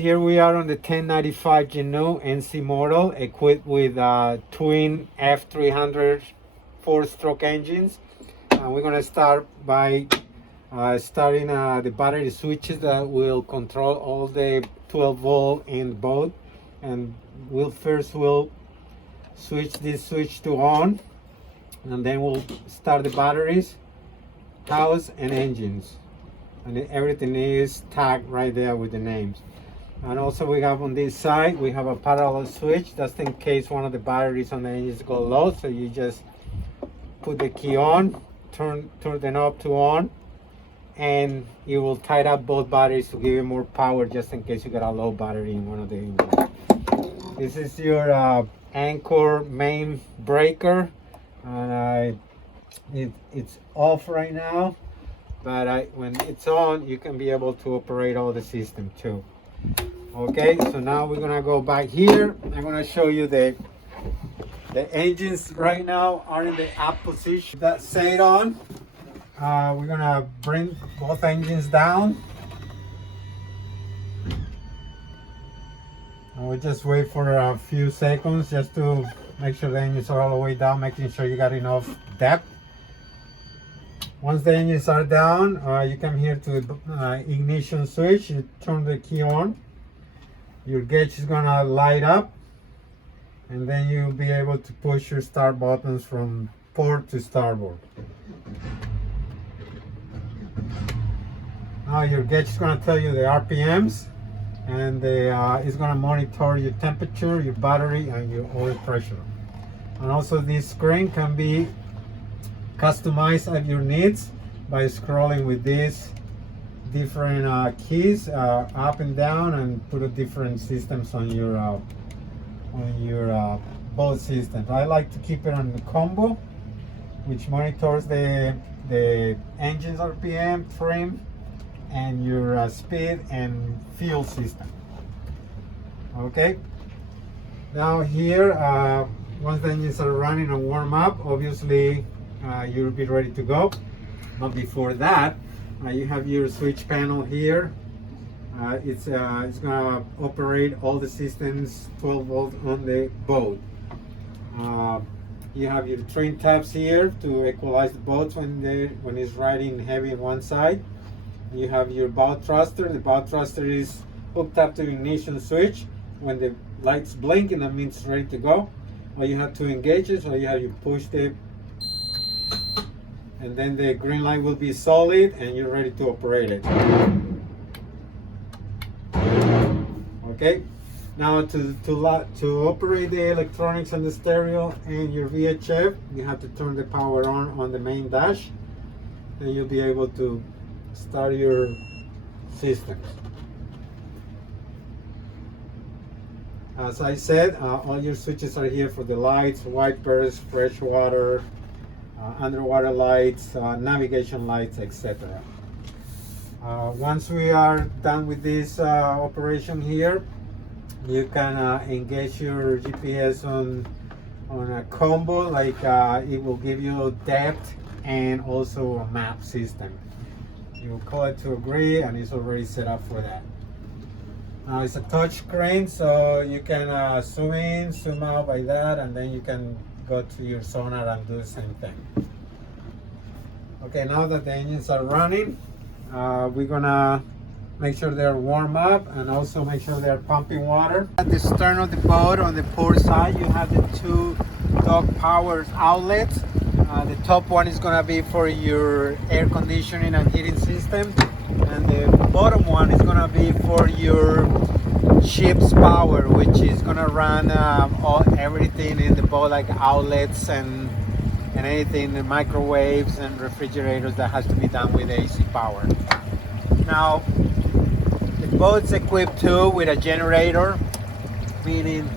Here we are on the 1095 Jeanneau Nc model, equipped with twin F300 four-stroke engines. We're going to start by starting the battery switches that will control all the 12 volt in both. And we'll switch this switch to on, and then we'll start the batteries, house, and engines. And everything is tagged right there with the names. And also we have on this side, we have a parallel switch just in case one of the batteries on the engines go low. So you just put the key on, turn the knob to on, and it will tighten up both batteries to give you more power just in case you got a low battery in one of the engines. This is your anchor main breaker, and it's off right now, but when it's on, you can be able to operate all the system too. Okay, so now we're gonna go back here. I'm gonna show you the engines right now are in the up position. That's set on. We're gonna bring both engines down, and we'll just wait for a few seconds just to make sure the engines are all the way down, making sure you got enough depth. Once the engines are down, you come here to the ignition switch, you turn the key on, your gauge is gonna light up, and then you'll be able to push your start buttons from port to starboard. Now your gauge is gonna tell you the RPMs, and it's gonna monitor your temperature, your battery, and your oil pressure. And also this screen can be customized at your needs by scrolling with these different keys up and down, and put different systems on your both systems. I like to keep it on the combo, which monitors the engine's RPM, trim, and your speed and fuel system. Okay, now here once the engines are running and warm up, obviously you'll be ready to go. But before that, you have your switch panel here. It's gonna operate all the systems 12 volt on the boat. You have your trim tabs here to equalize the boats when it's riding heavy on one side. You have your bow thruster. The bow thruster is hooked up to the ignition switch. When the lights blink, and that means it's ready to go. All you have to engage it, so you push the, and then the green light will be solid and you're ready to operate it. Okay, now to operate the electronics and the stereo and your VHF, you have to turn the power on the main dash, and you'll be able to start your systems. As I said, all your switches are here for the lights, wipers, fresh water, underwater lights, navigation lights, etc. Once we are done with this operation here, you can engage your GPS on a combo, like it will give you depth and also a map system. You call it to agree, and it's already set up for that. It's a touch screen, so you can zoom in, zoom out by that, and then you can go to your sonar and do the same thing. Okay, now that the engines are running, we're gonna make sure they're warm up and also make sure they're pumping water. At the stern of the boat, on the port side, you have the two dog power outlets. The top one is gonna be for your air conditioning and heating system, and the bottom one is gonna be for your ship's power, which is gonna run everything in the boat, like outlets and anything, the microwaves and refrigerators that has to be done with AC power. Now, the boat's equipped too with a generator, meaning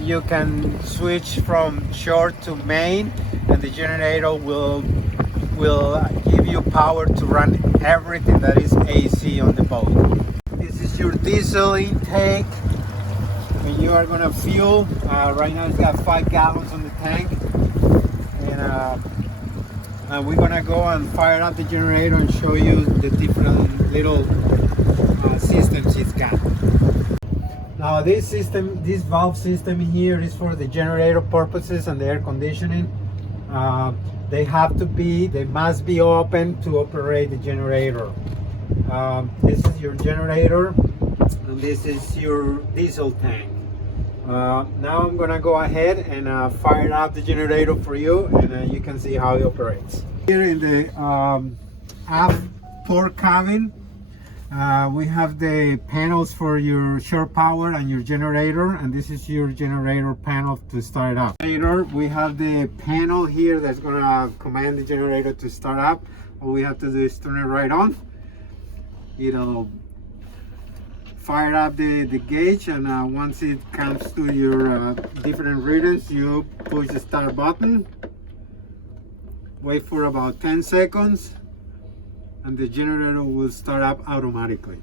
you can switch from shore to main, and the generator will give you power to run everything that is AC on the boat. This is your diesel intake, and you are gonna fuel. Right now it's got 5 gallons on the tank, and we're gonna go and fire up the generator and show you the different little systems once it's gone. Now this valve system here is for the generator purposes and the air conditioning. They must be open to operate the generator. This is your generator, and this is your diesel tank. Now I'm gonna go ahead and fire up the generator for you, and you can see how it operates. Here in the aft port cabin, we have the panels for your shore power and your generator, and this is your generator panel to start up. We have the panel here that's gonna command the generator to start up. All we have to do is turn it right on. It'll fire up the gauge, and once it comes to your different readings, you push the start button, wait for about 10 seconds, and the generator will start up automatically.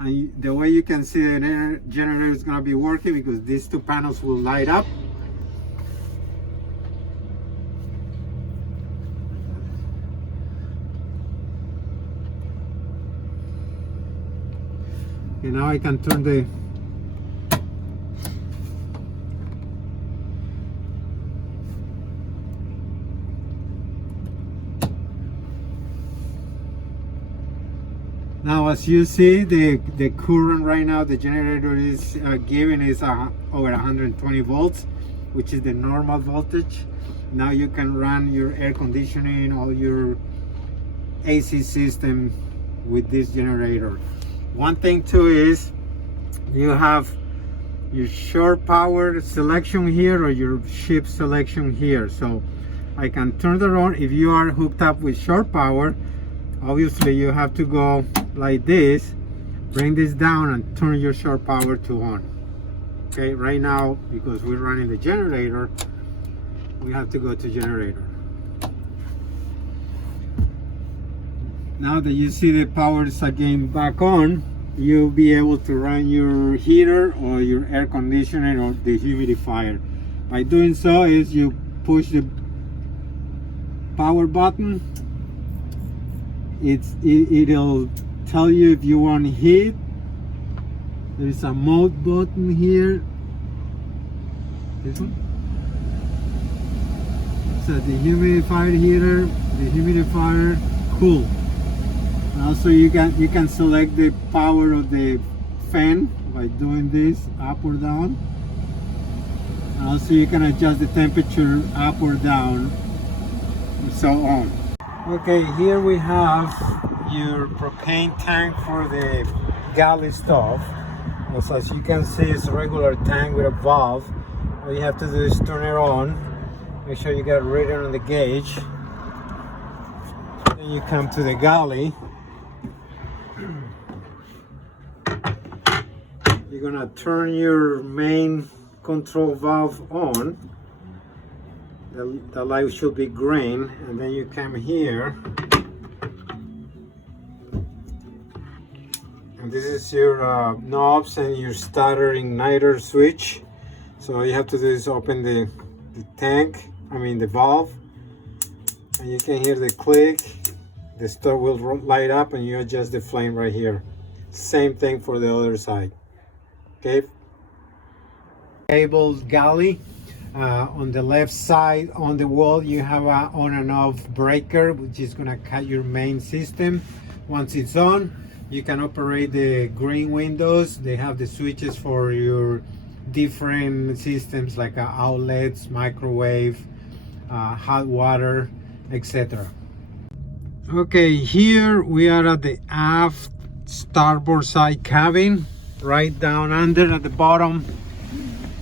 And the way you can see the generator is going to be working, because these two panels will light up. Okay, now I can turn the Now, as you see, the current right now the generator is giving is over 120 volts, which is the normal voltage. Now you can run your air conditioning or your AC system with this generator. One thing too is you have your shore power selection here or your ship selection here. So I can turn it on. If you are hooked up with shore power, obviously you have to go like this, bring this down and turn your shore power to on. Okay, right now, because we're running the generator, we have to go to generator. Now that you see the power is again back on, you'll be able to run your heater or your air conditioner or the humidifier. By doing so is you push the power button. It'll tell you if you want heat. There's a mode button here. This one. So the humidifier heater, the humidifier cool. Also you can select the power of the fan by doing this up or down. And also you can adjust the temperature up or down and so on. Okay, here we have your propane tank for the galley stove. So as you can see, it's a regular tank with a valve. All you have to do is turn it on. Make sure you get a reading on the gauge. Then you come to the galley. You're gonna turn your main control valve on. The light should be green, and then you come here, and this is your knobs and your starter igniter switch. So all you have to do is open the valve, and you can hear the click. The stove will light up, and you adjust the flame right here. Same thing for the other side. Okay. Cable galley. On the left side on the wall you have a on and off breaker, which is going to cut your main system. Once it's on, you can operate the green windows. They have the switches for your different systems like outlets, microwave, hot water, etc. Okay, here we are at the aft starboard side cabin. Right down under at the bottom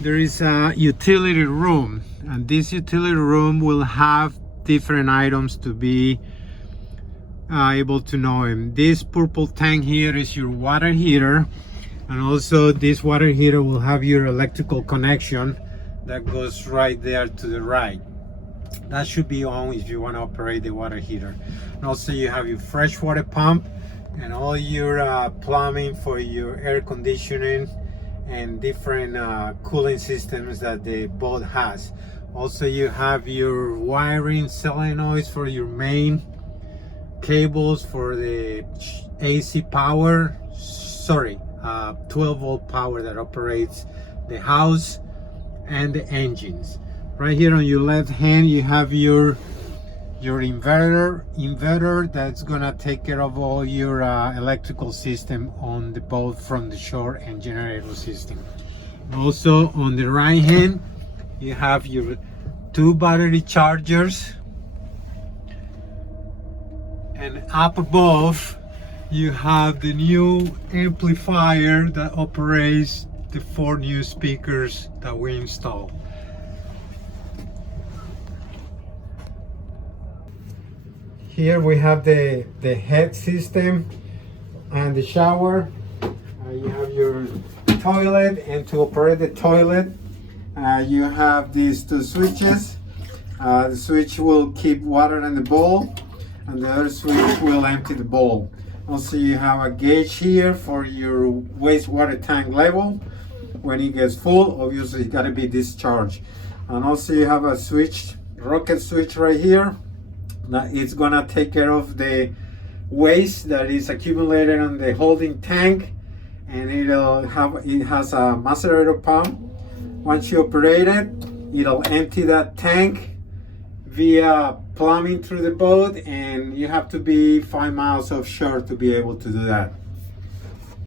there is a utility room, and this utility room will have different items to be able to know them. This purple tank here is your water heater, and also this water heater will have your electrical connection that goes right there to the right. That should be on if you want to operate the water heater. And also you have your freshwater pump and all your plumbing for your air conditioning and different cooling systems that the boat has. Also you have your wiring solenoids for your main cables for the AC power, sorry, 12 volt power that operates the house and the engines. Right here on your left hand you have your inverter that's gonna take care of all your electrical system on the boat from the shore and generator system. Also on the right hand you have your 2 battery chargers, and up above you have the new amplifier that operates the 4 new speakers that we installed. Here we have the head system and the shower. You have your toilet, and to operate the toilet you have these 2 switches. The switch will keep water in the bowl and the other switch will empty the bowl. Also you have a gauge here for your wastewater tank level. When it gets full, obviously it's got to be discharged. And also you have a switch, rocket switch right here, that it's gonna take care of the waste that is accumulated on the holding tank, and it has a macerator pump. Once you operate it, it'll empty that tank via plumbing through the boat, and you have to be 5 miles offshore to be able to do that.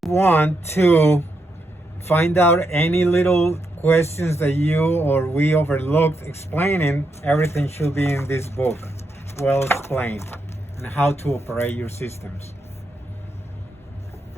Want to find out any little questions that you or we overlooked explaining, everything should be in this book, well explained, and how to operate your systems.